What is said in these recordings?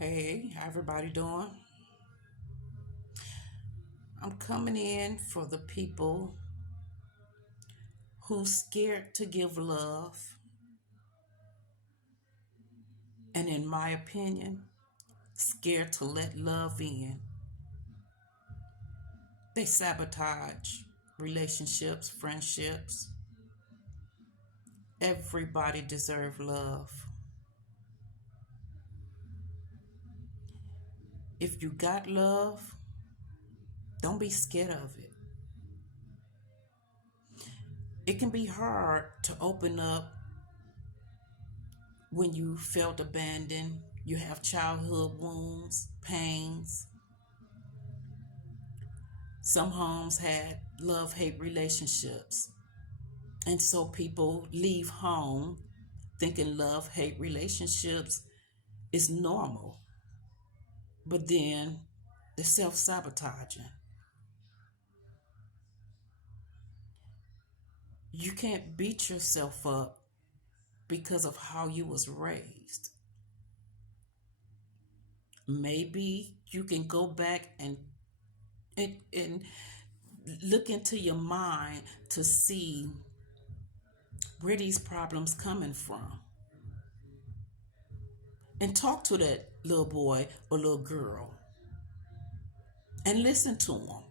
Hey, how everybody doing? I'm coming in for the people who's scared to give love, and in my opinion, scared to let love in. They sabotage relationships, friendships. Everybody deserves love. If you got love, don't be scared of it. It can be hard to open up when you felt abandoned, you have childhood wounds, pains. Some homes had love hate relationships. And so people leave home thinking love hate relationships is normal. But then they're self sabotaging. You can't beat yourself up because of how you was raised. Maybe you can go back and look into your mind to see where these problems coming from and talk to that little boy or little girl and listen to them.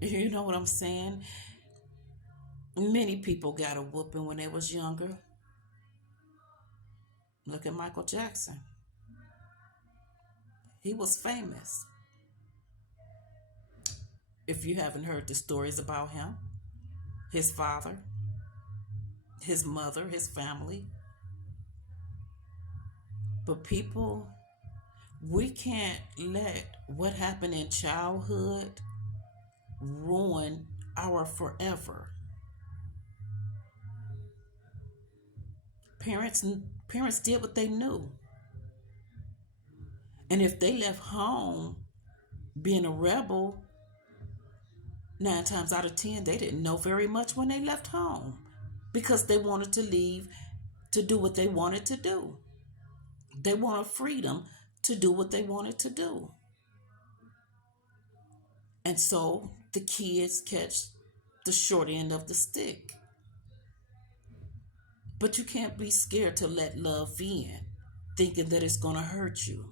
You know what I'm saying? Many people got a whooping when they was younger. Look at Michael Jackson. He was famous. If you haven't heard the stories about him, his father, his mother, his family. But people, we can't let what happened in childhood ruin our forever. Parents parents did what they knew. And if they left home being a rebel, 9 times out of 10, they didn't know very much when they left home because they wanted to leave to do what they wanted to do. They wanted freedom to do what they wanted to do. And so the kids catch the short end of the stick. But you can't be scared to let love in, thinking that it's going to hurt you.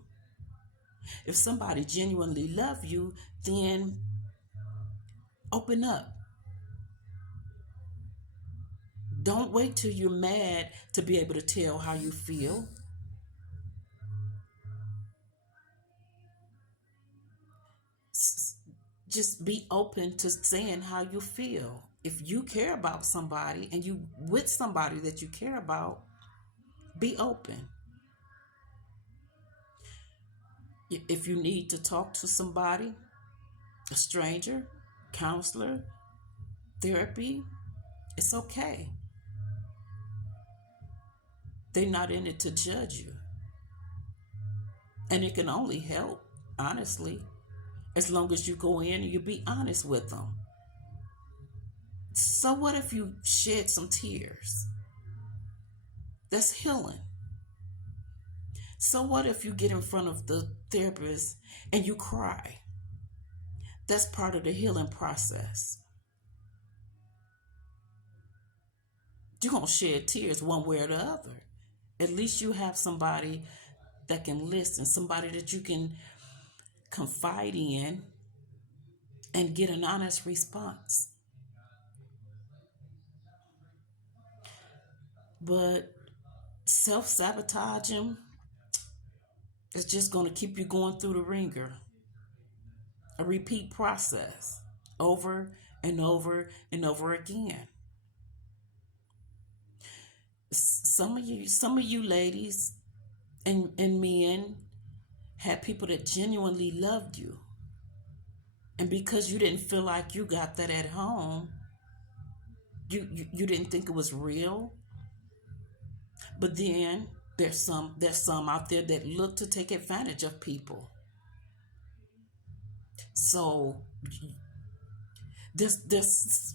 If somebody genuinely love you, then open up. Don't wait till you're mad to be able to tell how you feel. Just be open to saying how you feel. If you care about somebody and you with somebody that you care about, be open. If you need to talk to somebody, a stranger, counselor, therapy, it's okay. They're not in it to judge you. And it can only help, honestly, as long as you go in and you be honest with them. So what if you shed some tears? That's healing. So what if you get in front of the therapist and you cry? That's part of the healing process. You're going to shed tears one way or the other. At least you have somebody that can listen, somebody that you can confide in and get an honest response. But self-sabotaging is just going to keep you going through the ringer. A repeat process over and over and over again. Some of you ladies and men had people that genuinely loved you. And because you didn't feel like you got that at home, you didn't think it was real. But then there's some out there that look to take advantage of people. So this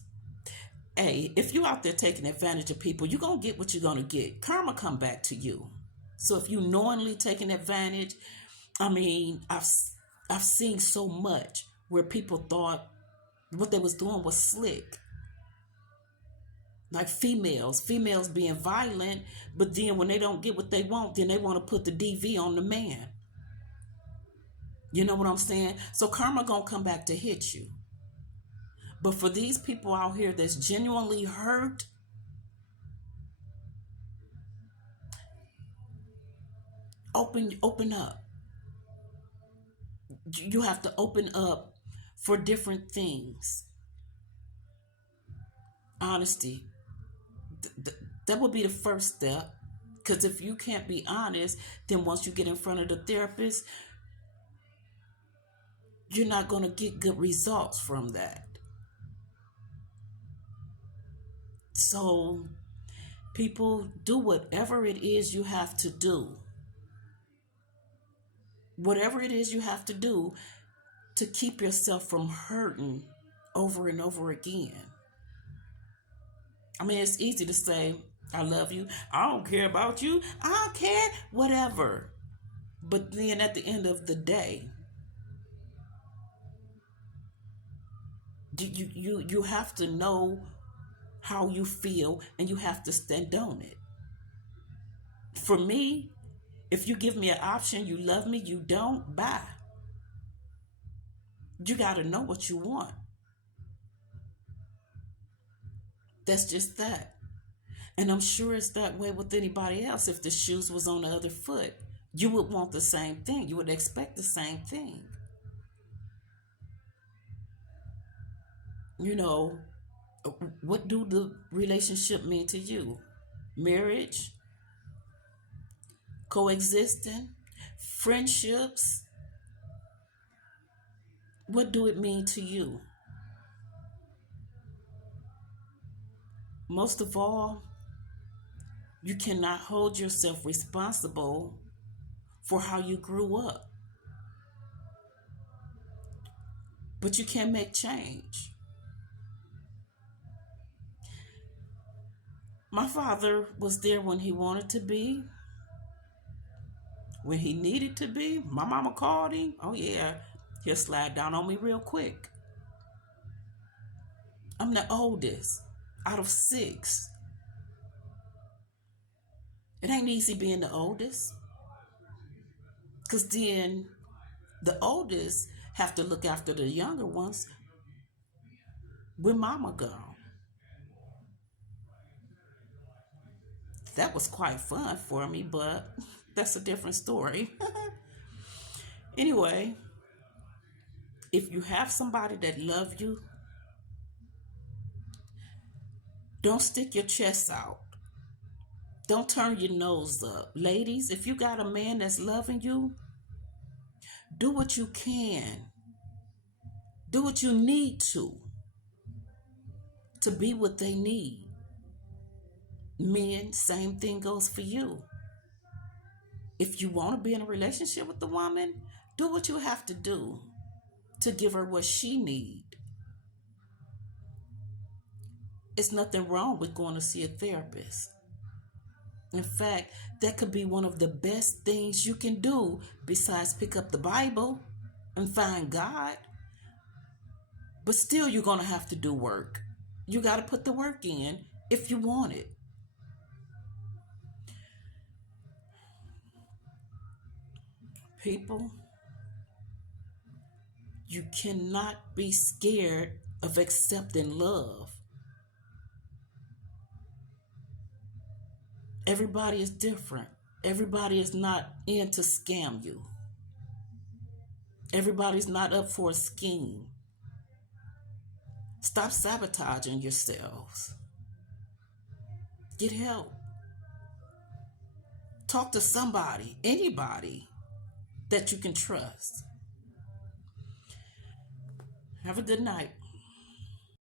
hey, if you out there taking advantage of people, you're gonna get what you're gonna get. Karma come back to you. So if you knowingly taking advantage, I mean, I've seen so much where people thought what they was doing was slick. Like females being violent, but then when they don't get what they want, then they want to put the DV on the man. You know what I'm saying? So karma gonna come back to hit you. But for these people out here that's genuinely hurt, open up. You have to open up for different things. Honesty. That would be the first step. Because if you can't be honest, then once you get in front of the therapist, you're not going to get good results from that. So, people, do whatever it is you have to do. Whatever it is you have to do to keep yourself from hurting over and over again. I mean, it's easy to say, I love you. I don't care about you. I don't care. Whatever. But then at the end of the day, you have to know how you feel and you have to stand on it. For me, if you give me an option, you love me, you don't, bye. You got to know what you want. That's just that. And I'm sure it's that way with anybody else. If the shoes was on the other foot, you would want the same thing. You would expect the same thing. You know, what do the relationship mean to you? Marriage? Coexisting? Friendships? What do it mean to you? Most of all, you cannot hold yourself responsible for how you grew up. But you can make change. My father was there when he wanted to be, when he needed to be. My mama called him. Oh yeah, he'll slide down on me real quick. I'm the oldest out of 6. It ain't easy being the oldest. Because then the oldest have to look after the younger ones when mama gone. That was quite fun for me, but that's a different story. Anyway, if you have somebody that love you, don't stick your chest out. Don't turn your nose up. Ladies, if you got a man that's loving you, do what you can. Do what you need to be what they need. Men, same thing goes for you. If you want to be in a relationship with the woman, do what you have to do to give her what she needs. It's nothing wrong with going to see a therapist. In fact, that could be one of the best things you can do besides pick up the Bible and find God. But still, you're going to have to do work. You got to put the work in if you want it. People, you cannot be scared of accepting love. Everybody is different. Everybody is not in to scam you. Everybody's not up for a scheme. Stop sabotaging yourselves. Get help. Talk to somebody, anybody that you can trust. Have a good night.